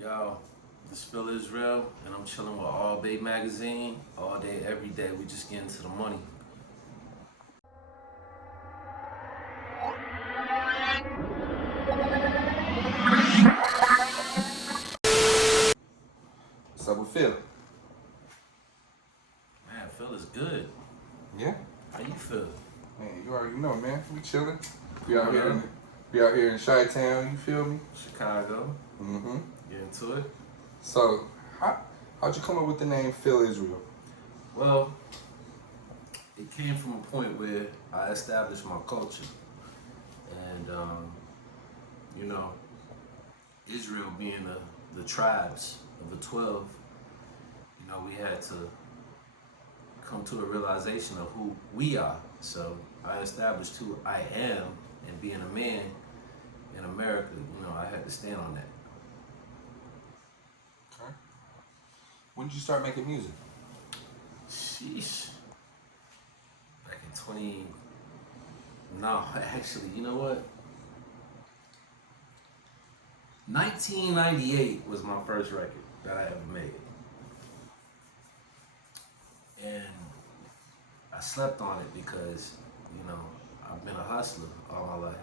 Yo, this is Phill Israel, and I'm chilling with All Bay Magazine all day, every day. We just getting to the money. What's up with Phill? Man, Phill is good. Yeah? How you feel? Man, you already know, man. We chilling. We out here in Chi-Town, you feel me? Chicago. Mm-hmm. Get into it. So, how'd you come up with the name Phill Israel? Well, it came from a point where I established my culture. And, Israel being the tribes of the 12, we had to come to a realization of who we are. So I established who I am, and being a man in America, I had to stand on that. Okay. When did you start making music? Sheesh. Back in 20... No, actually, you know what? 1998 was my first record that I ever made. And I slept on it because, I've been a hustler all my life.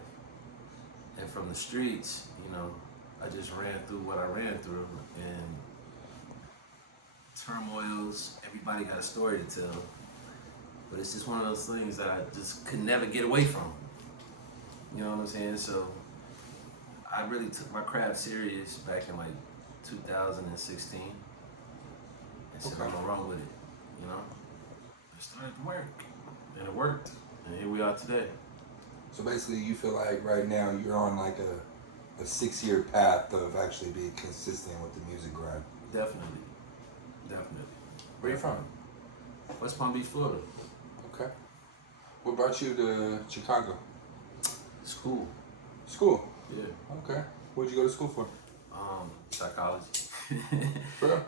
And from the streets, I just ran through what I ran through. And turmoils, everybody got a story to tell. But it's just one of those things that I just could never get away from. You know what I'm saying? So I really took my craft serious back in like 2016. And said, I'm gonna run with it, I started to work, and it worked, and here we are today. So basically, you feel like right now you're on like a 6-year path of actually being consistent with the music grind. Definitely. Where you from? West Palm Beach, Florida. Okay. What brought you to Chicago? School. School? Yeah. Okay. What'd you go to school for? Psychology. For real?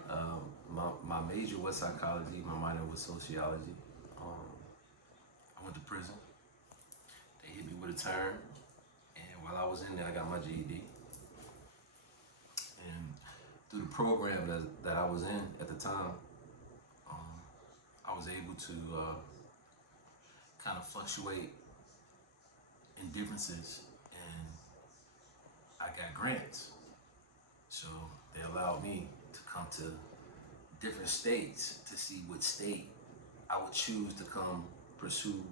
My major was psychology. My minor was sociology. I went to prison. They hit me with a term, and while I was in there, I got my GED. And through the program that I was in at the time, I was able to kind of fluctuate in differences, and I got grants. So they allowed me to come to different states to see what state I would choose to come pursue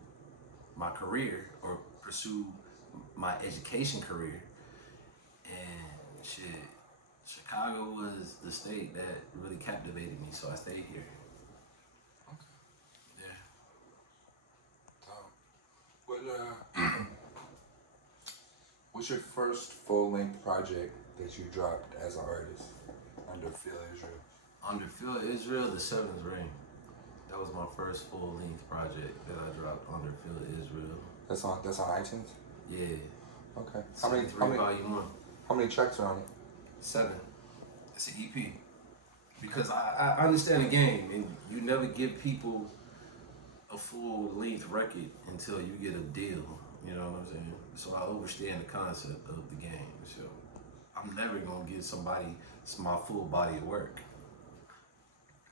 my career or pursue my education career. And Chicago was the state that really captivated me, so I stayed here. Okay. Yeah. What's your first full-length project that you dropped as an artist under Phill Israel? Under Phill Israel, The Seventh Ring. That was my first full-length project that I dropped under Phill Israel. That's on iTunes? Yeah. Okay. Volume 1. How many tracks are on it? 7. It's an EP. Because I understand the game, and you never give people a full-length record until you get a deal. You know what I'm saying? So I understand the concept of the game. So I'm never gonna give somebody my full body of work.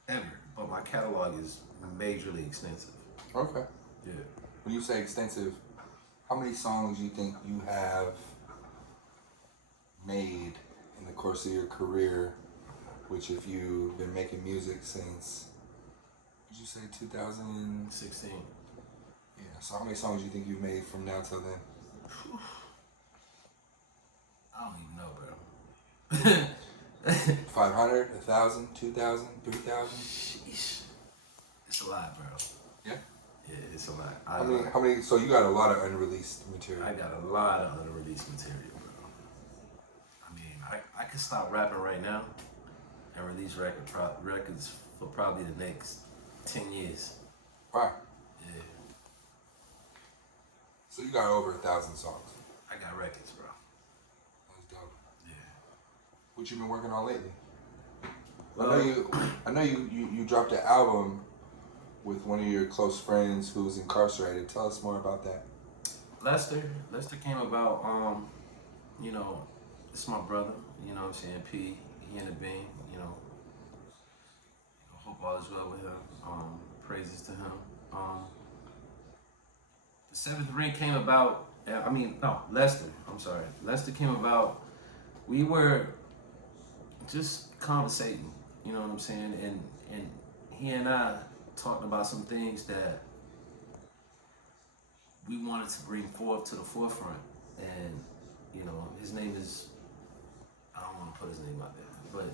Ever. But my catalog is majorly extensive. Okay. Yeah. When you say extensive, how many songs do you think you have made in the course of your career, which if you've been making music since, would you say 2016? 16. Yeah, so how many songs do you think you've made from now till then? I don't even know, bro. 500, 1,000, 2,000, 3,000? Sheesh. It's a lot, bro. Yeah? Yeah, it's a lot. How many, so you got a lot of unreleased material. I got a lot of unreleased material, bro. I mean, I could stop rapping right now and release records for probably the next 10 years. Wow. Yeah. So you got over 1,000 songs. I got records, bro. That's dope. Yeah. What you been working on lately? Well, I know you dropped an album with one of your close friends who's incarcerated. Tell us more about that. Lester came about, it's my brother, you know what I'm saying, P. he in the Bing, hope all is well with him. Praises to him. The seventh ring came about. Lester. I'm sorry. Lester came about. We were just conversating. You know what I'm saying? And he and I talked about some things that we wanted to bring forth to the forefront. And his name is. I don't want to put his name out there, but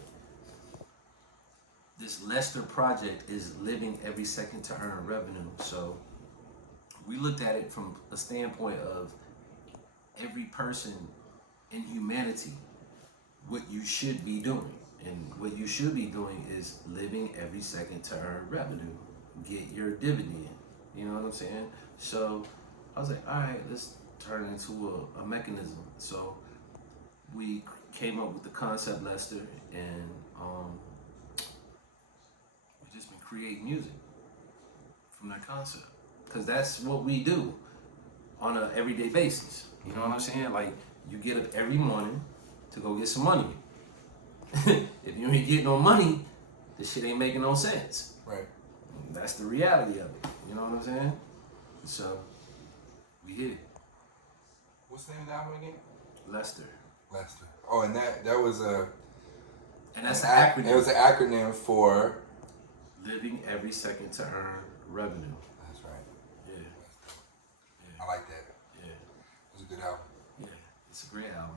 this Lester project is living every second to earn revenue. So we looked at it from a standpoint of every person in humanity, what you should be doing. And what you should be doing is living every second to earn revenue, get your dividend. You know what I'm saying? So I was like, all right, let's turn it into a mechanism. So we came up with the concept Lester, and we've just been creating music from that concept. Because that's what we do on an everyday basis. You know what I'm saying? Like, you get up every morning to go get some money. If you ain't getting no money, this shit ain't making no sense. Right. That's the reality of it. You know what I'm saying? So, we here. What's the name of the album again? Lester. Lester. Oh, and that was a... And that's an acronym. It was an acronym for... Living every second to earn revenue. That's right. Yeah. I like that. Yeah. It's a good album. Yeah. It's a great album.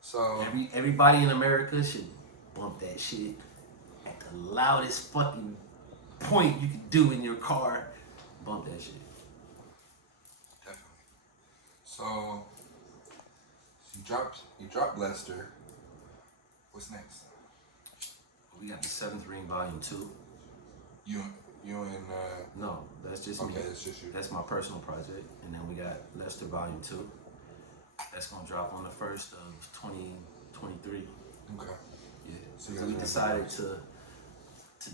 So... Everybody in America should bump that shit at the loudest fucking point you can do in your car. Bump that shit. Definitely. So you dropped Lester. What's next? We got the Seventh Ring Volume 2. You and No, that's just me. Okay, that's just you. That's my personal project. And then we got Lester Volume 2. That's gonna drop on the 1st of 2023. Okay. Yeah. So So we decided to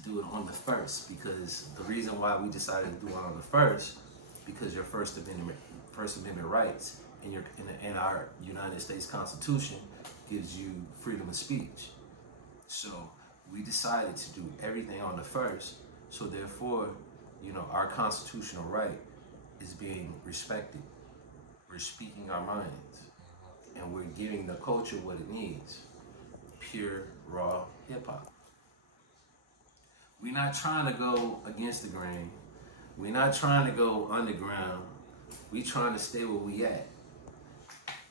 do it on the 1st, because the reason why we decided to do it on the 1st, because your First Amendment rights in our United States Constitution gives you freedom of speech. So we decided to do everything on the 1st. So therefore, our constitutional right is being respected. We're speaking our minds, and we're giving the culture what it needs: pure, raw hip hop. We're not trying to go against the grain. We're not trying to go underground. We trying to stay where we at.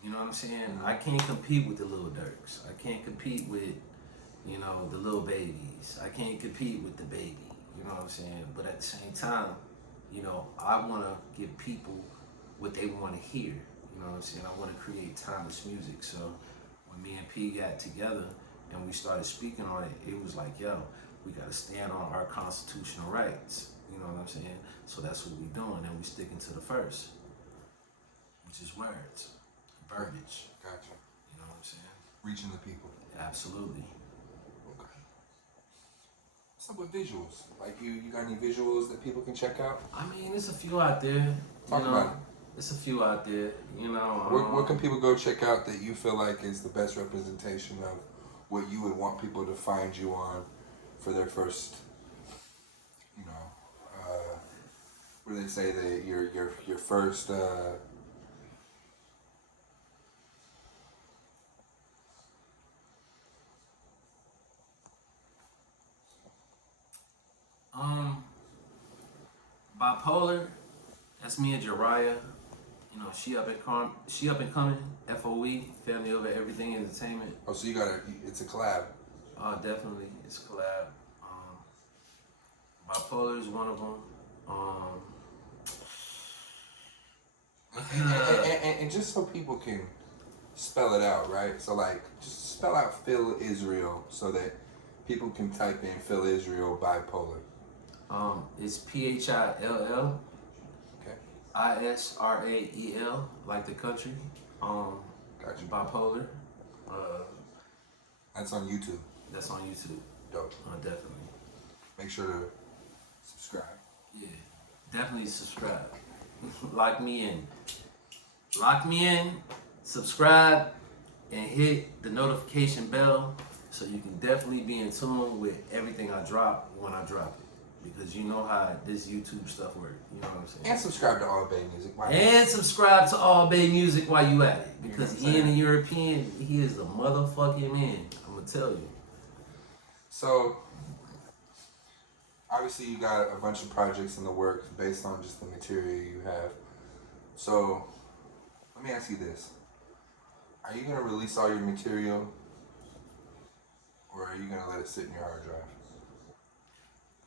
You know what I'm saying? I can't compete with the Lil Durks. I can't compete with, the Lil Babies. I can't compete with the Baby. You know what I'm saying? But at the same time, I want to give people what they want to hear. You know what I'm saying? I want to create timeless music. So when me and P got together and we started speaking on it, it was like, yo, we got to stand on our constitutional rights. You know what I'm saying? So that's what we're doing, and we sticking to the 1st, which is words, verbiage. Gotcha. You know what I'm saying? Reaching the people. Absolutely. Okay. What's up with visuals? Like, you got any visuals that people can check out? I mean, there's a few out there. Talk about it. It's a few out there. Where can people go check out that you feel like is the best representation of what you would want people to find you on for their first, what do they say, that your first Bipolar, that's me and Jariah. She up and coming. FOE, Family Over Everything Entertainment. Oh, so it's a collab. Definitely, it's a collab. Bipolar is one of them. And just so people can spell it out, right? So, like, just spell out Phill Israel so that people can type in Phill Israel Bipolar. It's PHILL Okay. ISRAEL, like the country. Gotcha. Bipolar. That's on YouTube. That's on YouTube. Dope. Definitely. Make sure to subscribe. Yeah, definitely subscribe. Lock me in, subscribe, and hit the notification bell So you can definitely be in tune with everything I drop when I drop it. Because you know how this YouTube stuff works. You know what I'm saying? And subscribe to All Bay Music. Why not? And subscribe to All Bay Music while you at it. Because You know what I'm Ian the European, he is the motherfucking man. I'm going to tell you. So, obviously you got a bunch of projects in the works based on just the material you have. So, let me ask you this. Are you going to release all your material, or are you going to let it sit in your hard drive?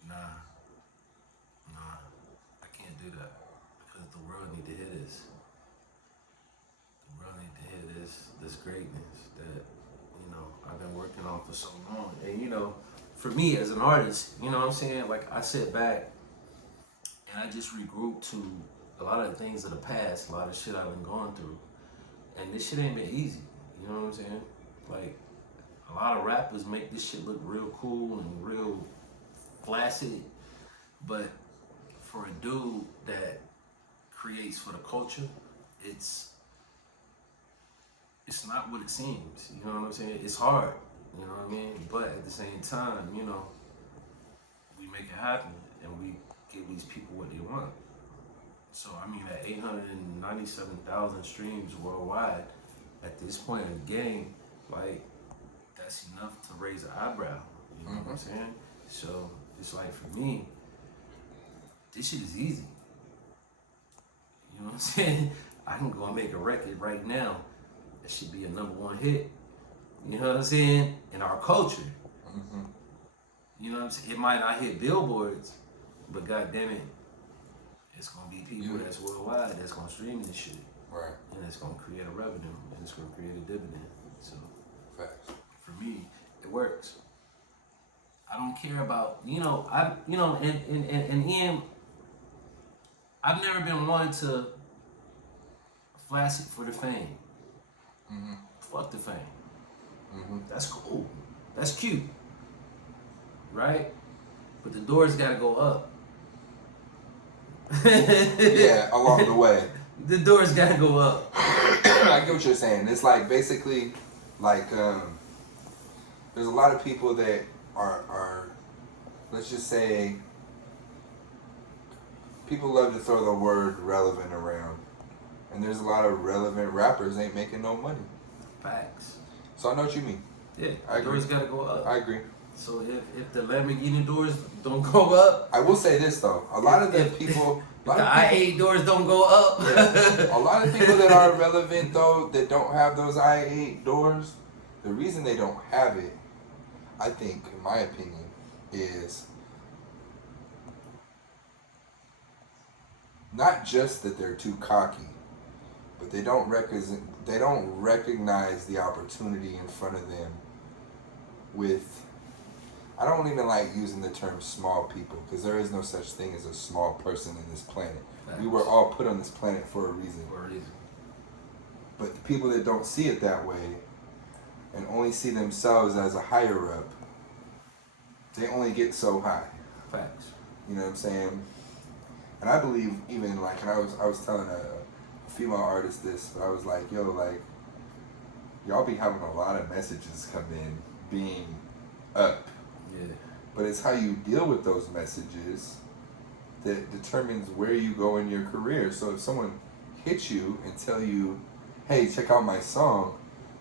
Nah, I can't do that because the world need to hear this. The world need to hear this greatness that, you know, I've been working on for so long. And, you know, for me as an artist, you know what I'm saying? Like, I sit back and I just regroup to a lot of the things of the past, a lot of shit I've been going through. And this shit ain't been easy, you know what I'm saying? Like, a lot of rappers make this shit look real cool and real flaccid, but for a dude that creates for the culture, it's not what it seems. You know what I'm saying? It's hard. You know what I mean? But at the same time, you know, we make it happen and we give these people what they want. So I mean, at 897,000 streams worldwide, at this point in the game, like that's enough to raise an eyebrow. You know what I'm saying? So it's like for me, this shit is easy. You know what I'm saying? I can go and make a record right now. That should be a #1 hit. You know what I'm saying? In our culture. You know what I'm saying? It might not hit billboards, but goddamn it, it's gonna be people that's worldwide that's gonna stream this shit. Right. And it's gonna create a revenue and it's gonna create a dividend. So Facts. for me, it works. I don't care about, and Ian, I've never been one to flash it for the fame. Fuck the fame. That's cool. That's cute. Right? But the doors gotta go up. Yeah, along the way. The doors gotta go up. I get what you're saying. It's like basically like there's a lot of people that are let's just say people love to throw the word relevant around. And there's a lot of relevant rappers ain't making no money. Facts. So I know what you mean. Yeah, I the doors agree. gotta go up. I agree. So if the Lamborghini doors don't go up, I will say this though. A lot of the people the I-8 doors don't go up. Yeah. A lot of people that are relevant though that don't have those I-8 doors, the reason they don't have it, I think, in my opinion, is not just that they're too cocky, but they don't recognize the opportunity in front of them with, I don't even like using the term small people because there is no such thing as a small person in this planet. Facts. We were all put on this planet for a reason. For a reason. But the people that don't see it that way and only see themselves as a higher up, they only get so high. Facts. You know what I'm saying? And I believe even like, and I was telling a female artist this, but I was like, yo, like, y'all be having a lot of messages come in being up. Yeah. But it's how you deal with those messages that determines where you go in your career. So if someone hits you and tell you, hey, check out my song,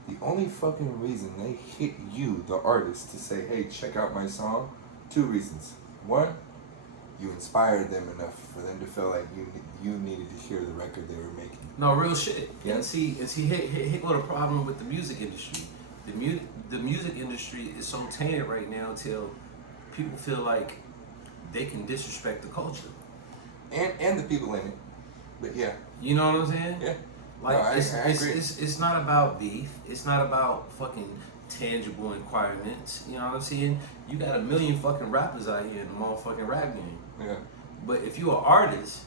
the only fucking reason they hit you, the artist, to say, hey, check out my song, 2 reasons. 1, you inspired them enough for them to feel like you needed to hear the record they were making. No, real shit. Yeah. And see, hit with a problem with the music industry. The music industry is so tainted right now till people feel like they can disrespect the culture. And the people in it. But yeah. You know what I'm saying? Yeah. Like No, I agree. it's not about beef. It's not about fucking tangible requirements. You know what I'm saying? You got a million fucking rappers out here in the motherfucking rap game. Yeah. But if you're an artist,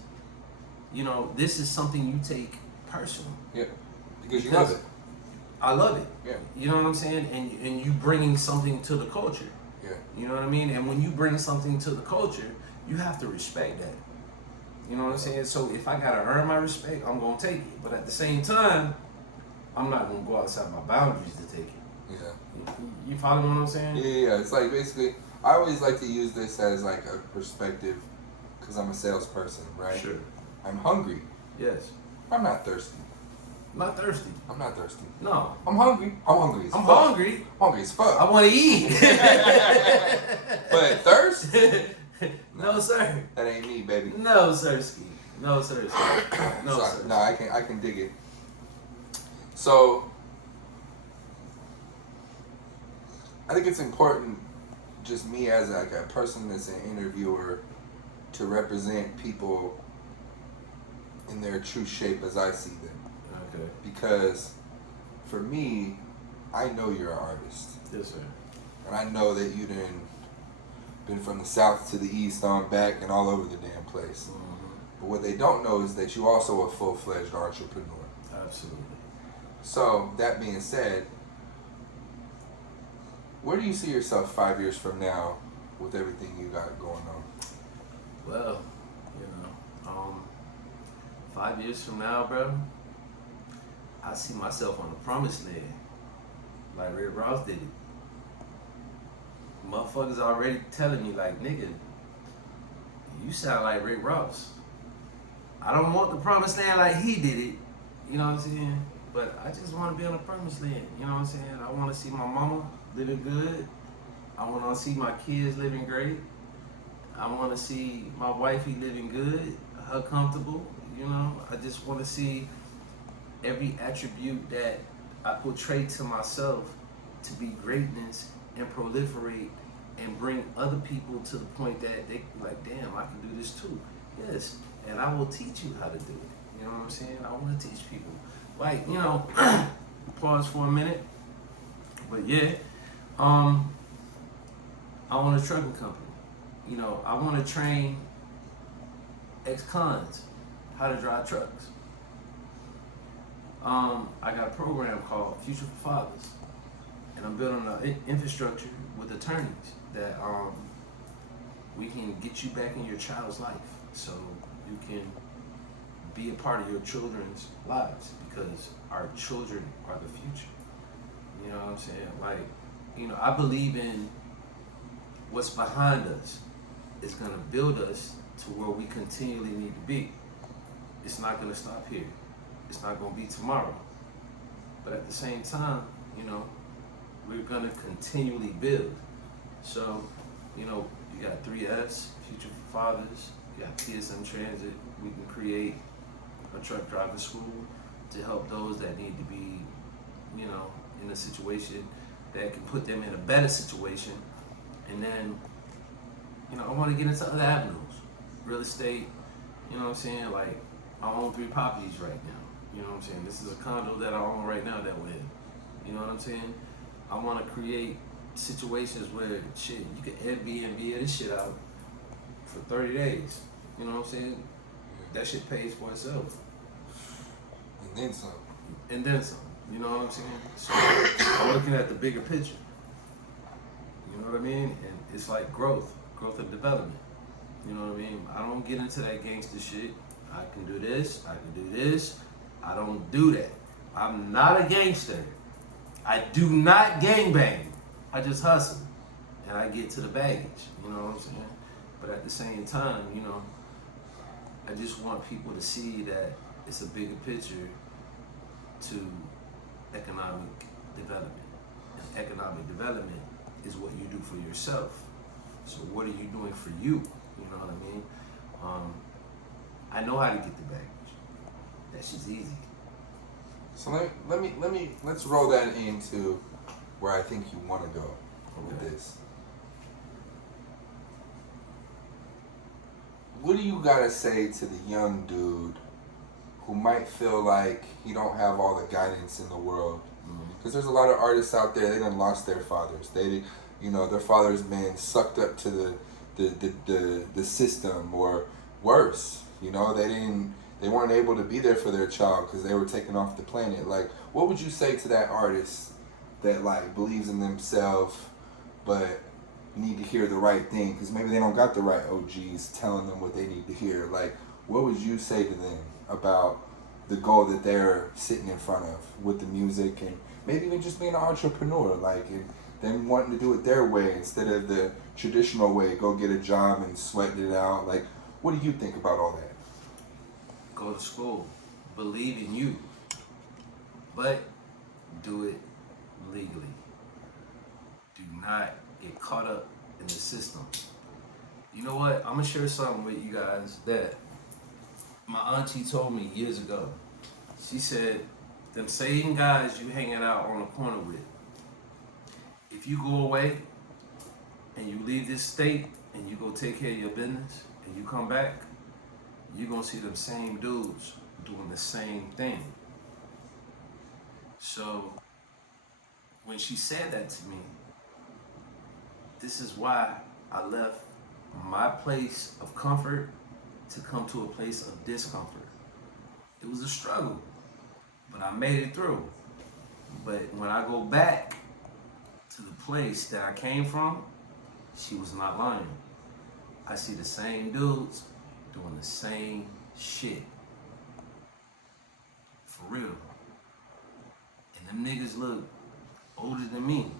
you know, this is something you take personal. Yeah. Because you love it. I love it. Yeah. You know what I'm saying? And you bringing something to the culture. Yeah. You know what I mean? And when you bring something to the culture, you have to respect that. You know what I'm saying? So if I gotta earn my respect, I'm gonna take it. But at the same time, I'm not gonna go outside my boundaries to take it. Yeah. You follow what I'm saying? Yeah. It's like basically, I always like to use this as like a perspective because I'm a salesperson, right? Sure. I'm hungry. Yes. I'm not thirsty. Not thirsty. I'm not thirsty. No. I'm hungry. I'm hungry as I'm fuck. hungry. Hungry as fuck. I want to eat. But thirst? No, sir. That ain't me, baby. No, sirski. No, sir. No, So, sir. no, I can dig it. So I think it's important, just me as like a person that's an interviewer, to represent people in their true shape as I see them. Okay. Because for me, I know you're an artist. Yes, sir. And I know that you done been from the south to the east on back and all over the damn place. Mm-hmm. But what they don't know is that you also a full-fledged entrepreneur. Absolutely. So that being said, where do you see yourself 5 years from now with everything you got going on? Well, 5 years from now, bro, I see myself on the promised land, like Rick Ross did it. Motherfuckers already telling me, like, nigga, you sound like Rick Ross. I don't want the promised land like he did it, you know what I'm saying? But I just want to be on the promised land, you know what I'm saying? I want to see my mama living good. I want to see my kids living great. I want to see my wifey living good, her comfortable, you know? I just want to see every attribute that I portray to myself to be greatness and proliferate and bring other people to the point that they like, damn, I can do this too. Yes, and I will teach you how to do it. You know what I'm saying? I want to teach people. Like, pause for a minute. But yeah, I own a trucking company. I want to train ex-cons how to drive trucks. I got a program called Future for Fathers, and I'm building an infrastructure with attorneys that we can get you back in your child's life, so you can be a part of your children's lives, because our children are the future. You know what I'm saying? Like, I believe in what's behind us is gonna build us to where we continually need to be. It's not gonna stop here. It's not gonna be tomorrow. But at the same time, we're gonna continually build. So, you got 3Fs, Future for Fathers, you got PSM Transit. We can create a truck driving school to help those that need to be, in a situation that can put them in a better situation. And then, I want to get into other avenues. Real estate, you know what I'm saying? Like, I own 3 properties right now. You know what I'm saying? This is a condo that I own right now that we're in. You know what I'm saying? I want to create situations where, shit, you can Airbnb this shit out for 30 days. You know what I'm saying? That shit pays for itself. And then some. And then some. You know what I'm saying? So I'm looking at the bigger picture. You know what I mean? And it's like growth and development. You know what I mean? I don't get into that gangster shit. I can do this, I can do this. I don't do that. I'm not a gangster. I do not gangbang. I just hustle. And I get to the baggage. You know what I'm saying? But at the same time, I just want people to see that it's a bigger picture to economic development. And economic development is what you do for yourself. So what are you doing for you? You know what I mean? I know how to get the baggage. That shit's easy. So let's roll that into where I think you want to go with this. What do you gotta say to the young dude who might feel like he don't have all the guidance in the world? Because there's a lot of artists out there, they done lost their fathers. Their father's been sucked up to the system, or worse. They weren't able to be there for their child because they were taken off the planet. Like, what would you say to that artist that like believes in themselves but need to hear the right thing because maybe they don't got the right OGs telling them what they need to hear? Like, what would you say to them about the goal that they're sitting in front of with the music and maybe even just being an entrepreneur, like, and them wanting to do it their way instead of the traditional way, go get a job and sweat it out. Like, what do you think about all that? Go to school, believe in you, but do it legally. Do not get caught up in the system. You know what? I'm gonna share something with you guys that my auntie told me years ago. She said, them same guys you hanging out on the corner with, if you go away and you leave this state and you go take care of your business and you come back, you're gonna see them same dudes doing the same thing. So when she said that to me, this is why I left my place of comfort to come to a place of discomfort. It was a struggle, but I made it through. But when I go back to the place that I came from, she was not lying. I see the same dudes doing the same shit. For real. And them niggas look older than me.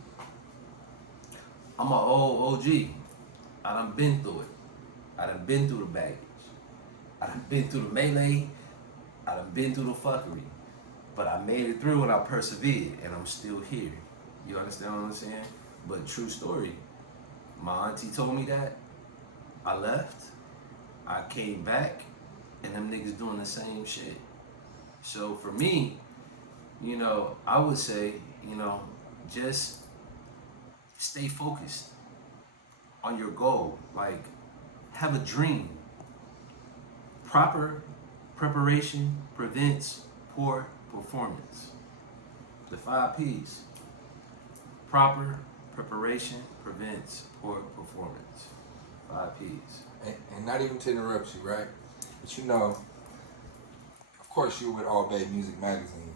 I'm an old OG. I done been through it. I done been through the baggage. I done been through the melee. I done been through the fuckery. But I made it through and I persevered and I'm still here. You understand what I'm saying? But true story. My auntie told me that. I left. I came back and them niggas doing the same shit. So for me, you know, I would say, you know, just stay focused on your goal. Like, have a dream. Proper preparation prevents poor performance. The 5 P's. Proper preparation prevents poor performance. 5 P's. And not even to interrupt you, right? But you know, of course, you're with All Bay Music Magazine.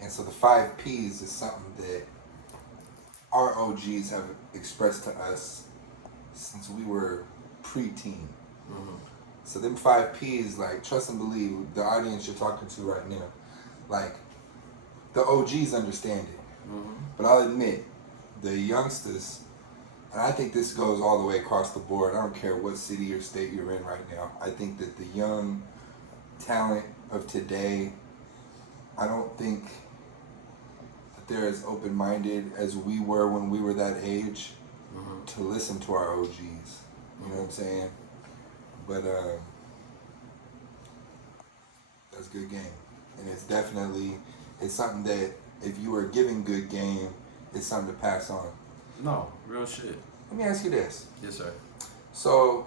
And so the 5 P's is something that our OGs have expressed to us since we were pre-teen. Mm-hmm. So them 5 P's, like, trust and believe, the audience you're talking to right now, like, the OGs understand it. Mm-hmm. But I'll admit, the youngsters, and I think this goes all the way across the board, I don't care what city or state you're in right now, I think that the young talent of today, I don't think that they're as open-minded as we were when we were that age to listen to our OGs. You know what I'm saying? But that's good game. And it's definitely, it's something that if you are giving good game, it's something to pass on. No, real shit. Let me ask you this. Yes, sir. So,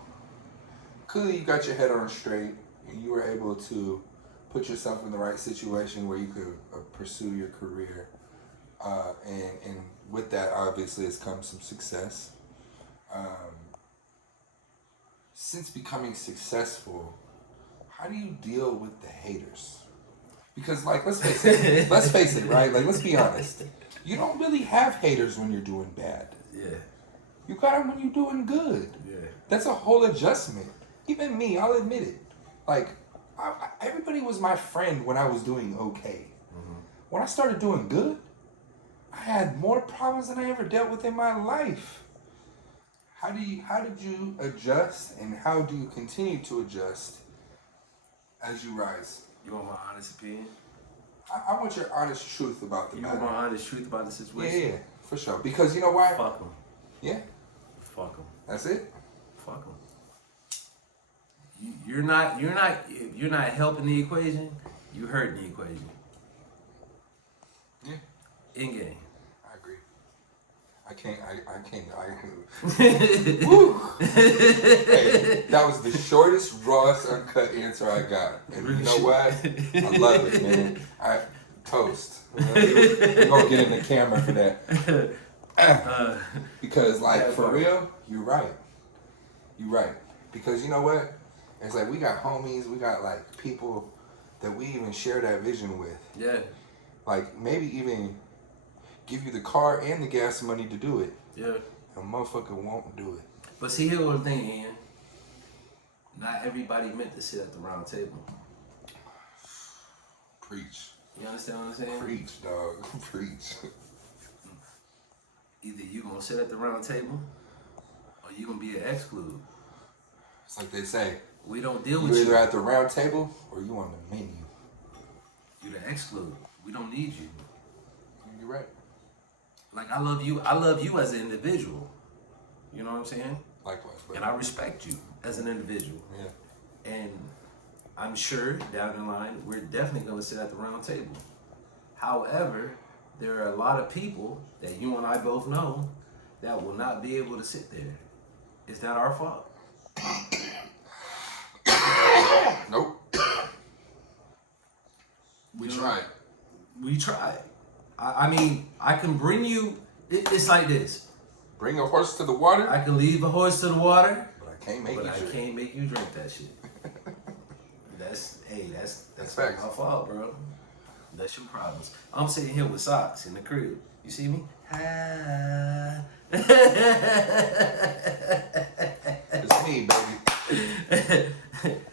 clearly you got your head on straight and you were able to put yourself in the right situation where you could pursue your career. And with that, obviously, has come some success. Since becoming successful, how do you deal with the haters? Because, like, let's face it, right? Like, let's be honest. You don't really have haters when you're doing bad. Yeah. You got them when you're doing good. Yeah. That's a whole adjustment. Even me, I'll admit it. Like, everybody was my friend when I was doing okay. Mm-hmm. When I started doing good, I had more problems than I ever dealt with in my life. How did you adjust, and how do you continue to adjust as you rise? You want my honest opinion? I want your honest truth about the matter. You want my honest truth about the situation? Yeah, for sure. Because you know why? Fuck them. Yeah. Fuck them. That's it. Fuck them. You're not helping the equation. You hurting the equation. Yeah. In game. I agree. I can't. Woo! Hey, that was the shortest, rawest, uncut answer I got. And you know what? I love it, man. Toast. We're gonna get in the camera for that. Because, like, for real, you're right. You're right. Because you know what? It's like we got homies, we got, like, people that we even share that vision with. Yeah. Like, maybe even give you the car and the gas money to do it. Yeah. A motherfucker won't do it. But see, here's one thing, Ian. Not everybody meant to sit at the round table. Preach. You understand what I'm saying? Preach, dog. Preach. Either you gonna sit at the round table, or you gonna be an exclude. It's like they say. We don't deal You with you. either at the round table or you on the menu. You the exclude. We don't need you. You're right. Like I love you as an individual. You know what I'm saying? Likewise, brother. And I respect you as an individual. Yeah. And I'm sure down the line we're definitely gonna sit at the round table. However, there are a lot of people that you and I both know that will not be able to sit there. Is that our fault? Nope. We tried. We tried. I mean, I can bring you. It's like this. Bring a horse to the water. I can lead the horse to the water, But I can't make but you I drink. can't make you drink that shit. That's That's not facts. my fault, bro. That's your problems. I'm sitting here with socks in the crib. You see me? It's me, baby.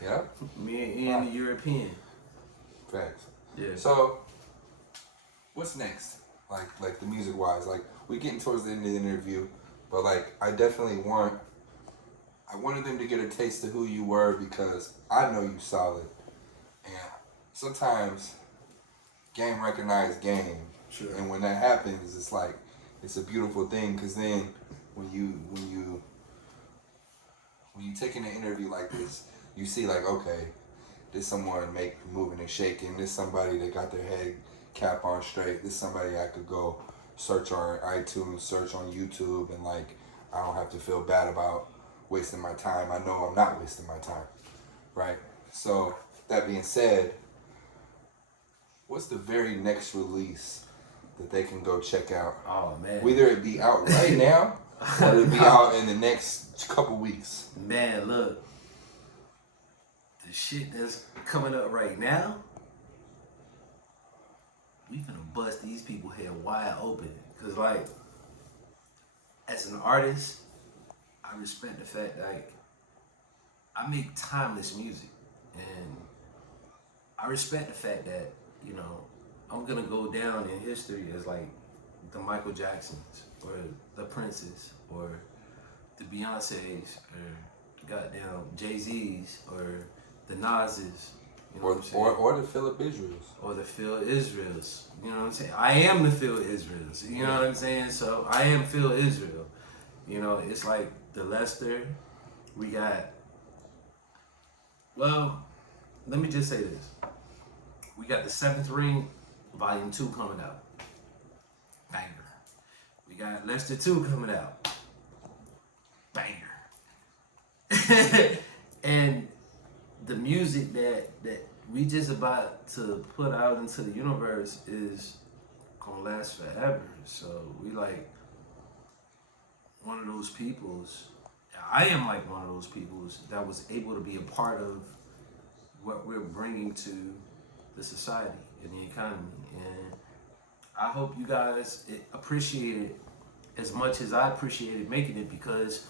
Yeah. Me and Ian, the European. Facts. Yeah. So, what's next? Like the music wise, like we getting towards the end of the interview, but like I wanted them to get a taste of who you were because I know you solid, and sometimes game recognize game, Sure. and when that happens, it's like it's a beautiful thing because then when you taking an interview like this, you see like okay, this someone moving and shaking, this somebody that got their head cap on straight, this somebody I could go search on iTunes, search on YouTube, and like I don't have to feel bad about wasting my time. I know I'm not wasting my time, right? So that being said, what's the very next release that they can go check out? Oh man. Whether it be out right now or it be out in the next couple weeks. Man, look. The shit that's coming up right now, we finna bust these people head wide open. Cause like, as an artist, I respect the fact like I make timeless music, and I respect the fact that I'm gonna go down in history as like the Michael Jacksons or the Princes or the Beyoncés or goddamn Jay-Z's or the Nas's. You know what I'm saying? Or the Phill Israels. Or the Phill Israels. You know what I'm saying? I am the Phill Israels. You know what I'm saying? So I am Phill Israel. It's like the Lester. We got, well, let me just say this. We got the 7th Ring, Volume 2 coming out. Banger. We got Lester 2 coming out. Banger. And the music that we just about to put out into the universe is gonna last forever. So we like one of those peoples. I am like one of those peoples that was able to be a part of what we're bringing to the society and the economy. And I hope you guys appreciate it as much as I appreciated making it because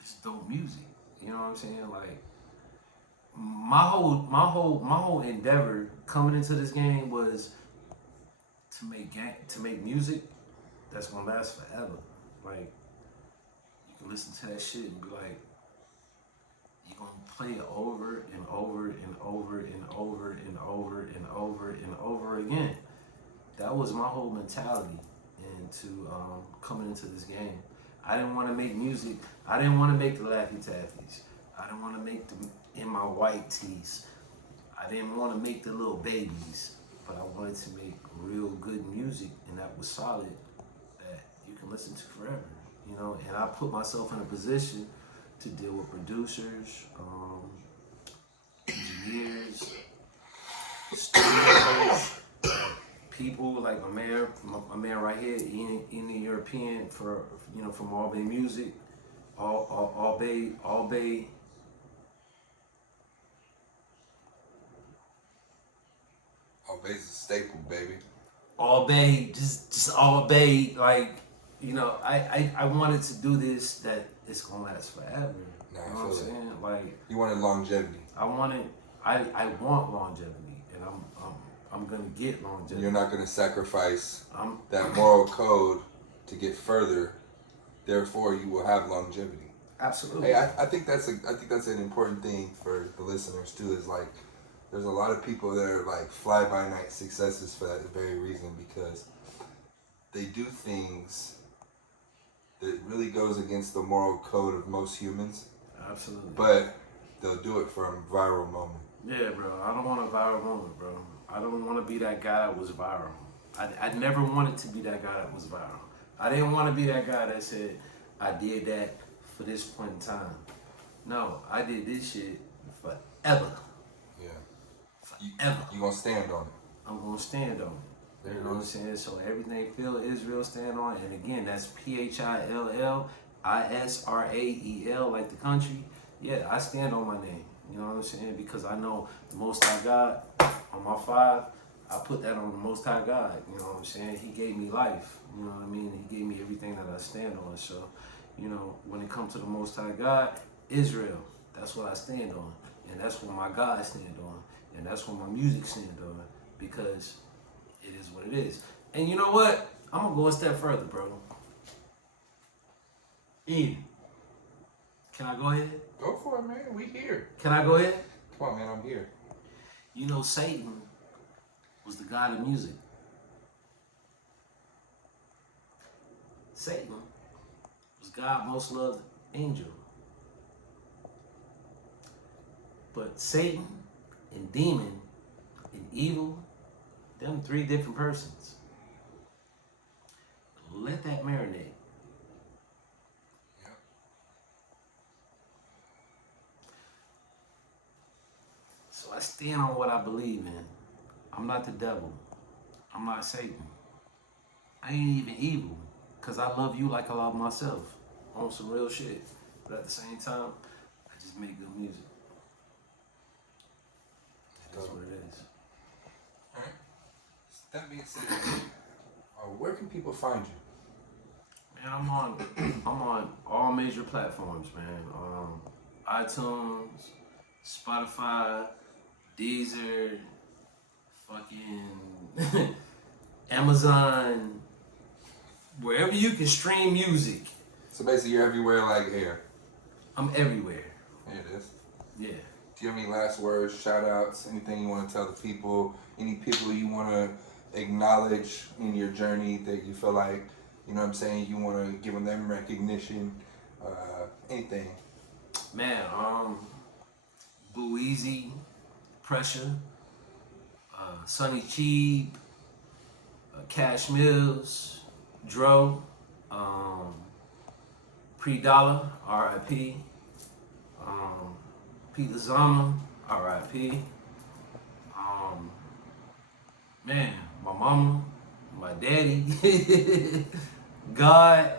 it's dope music. You know what I'm saying? Like my whole endeavor coming into this game was to make music that's gonna last forever. Like you can listen to that shit and be like, you're gonna play it over and over and over and over and over and over and over again. That was my whole mentality into coming into this game. I didn't want to make music. I didn't want to make the Laffy Taffies. I didn't want to make them in my white tees. I didn't want to make the little babies, but I wanted to make real good music, and that was solid, that you can listen to forever, and I put myself in a position to deal with producers, engineers, studios, people like my man right here, in the European from Albany Music, all Bay. All Bay's a staple, baby. All Bay, just all Bay. Like, I wanted to do this that it's gonna last forever. Nah, You know what I'm saying? Like, You wanted longevity. I want longevity, and I'm gonna get longevity. You're not gonna sacrifice I'm that moral code to get further. Therefore, you will have longevity. absolutely. Hey, I think that's an important thing for the listeners too. Is like, there's a lot of people that are like fly by night successes for that very reason, because they do things that really goes against the moral code of most humans, Absolutely. but they'll do it for a viral moment. Yeah, bro. I don't want a viral moment, bro. I don't want to be that guy that was viral. I never wanted to be that guy that was viral. I didn't want to be that guy that said, I did that for this point in time. No, I did this shit forever. Yeah. Forever. You gonna stand on it. I'm going to stand on it. You know what I'm saying? So everything Phill Israel stand on, and again, that's PhillIsrael, like the country. Yeah, I stand on my name. You know what I'm saying? Because I know the Most High God on my 5, I put that on the Most High God. You know what I'm saying? He gave me life. You know what I mean? He gave me everything that I stand on. So, you know, when it comes to the Most High God, Israel, that's what I stand on. And that's what my God stand on. And that's what my music stand on. Because it is what it is. And you know what? I'm going to go a step further, bro. Ian, can I go ahead? Go for it, man. We here. Can I go ahead? Come on, man. I'm here. You know, Satan was the god of music. Satan was God's most loved angel. But Satan and demon and evil, them 3 different persons. Let that marinate. Yep. So I stand on what I believe in. I'm not the devil. I'm not Satan. I ain't even evil, because I love you like I love myself. On some real shit. But at the same time, I just make good music. That's what it is. All right. That being said, where can people find you? Man, I'm on all major platforms, man. iTunes, Spotify, Deezer, fucking Amazon, wherever you can stream music. So basically, you're everywhere like air. I'm everywhere. There it is. Yeah. Do you have any last words, shout outs, anything you want to tell the people, any people you want to acknowledge in your journey that you feel like, you know what I'm saying, you want to give them recognition, anything? Man, Boo Easy, Pressure, Sonny Cheeb, Cash Mills, Dro, Pre-Dollar, R.I.P., Pete Lazama, R.I.P., man, my mama, my daddy, God,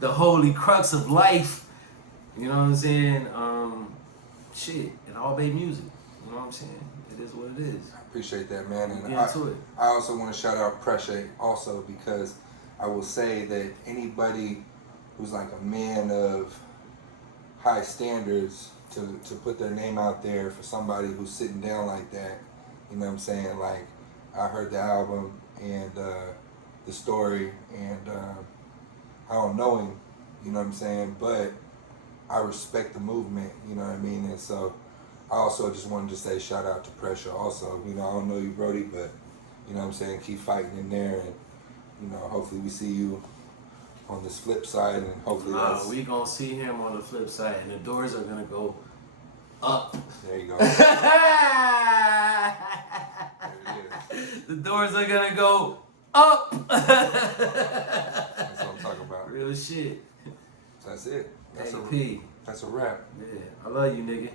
the holy crux of life, you know what I'm saying? Shit, and all day music, you know what I'm saying? It is what it is. I appreciate that, man. And Get into it. I also want to shout out Pressure also, because I will say that anybody who's like a man of high standards to put their name out there for somebody who's sitting down like that, you know what I'm saying? Like, I heard the album and the story, and I don't know him, you know what I'm saying? But I respect the movement, you know what I mean? And so I also just wanted to say shout out to Pressure also. You know, I don't know you, Brody, but, you know what I'm saying, keep fighting in there, and, you know, hopefully we see you on this flip side, and hopefully that's... we gonna see him on the flip side, and the doors are gonna go up. There you go. The There it is. doors are gonna go up. That's what I'm talking about. Real shit. That's it. That's AP. That's a wrap. Yeah, I love you, nigga.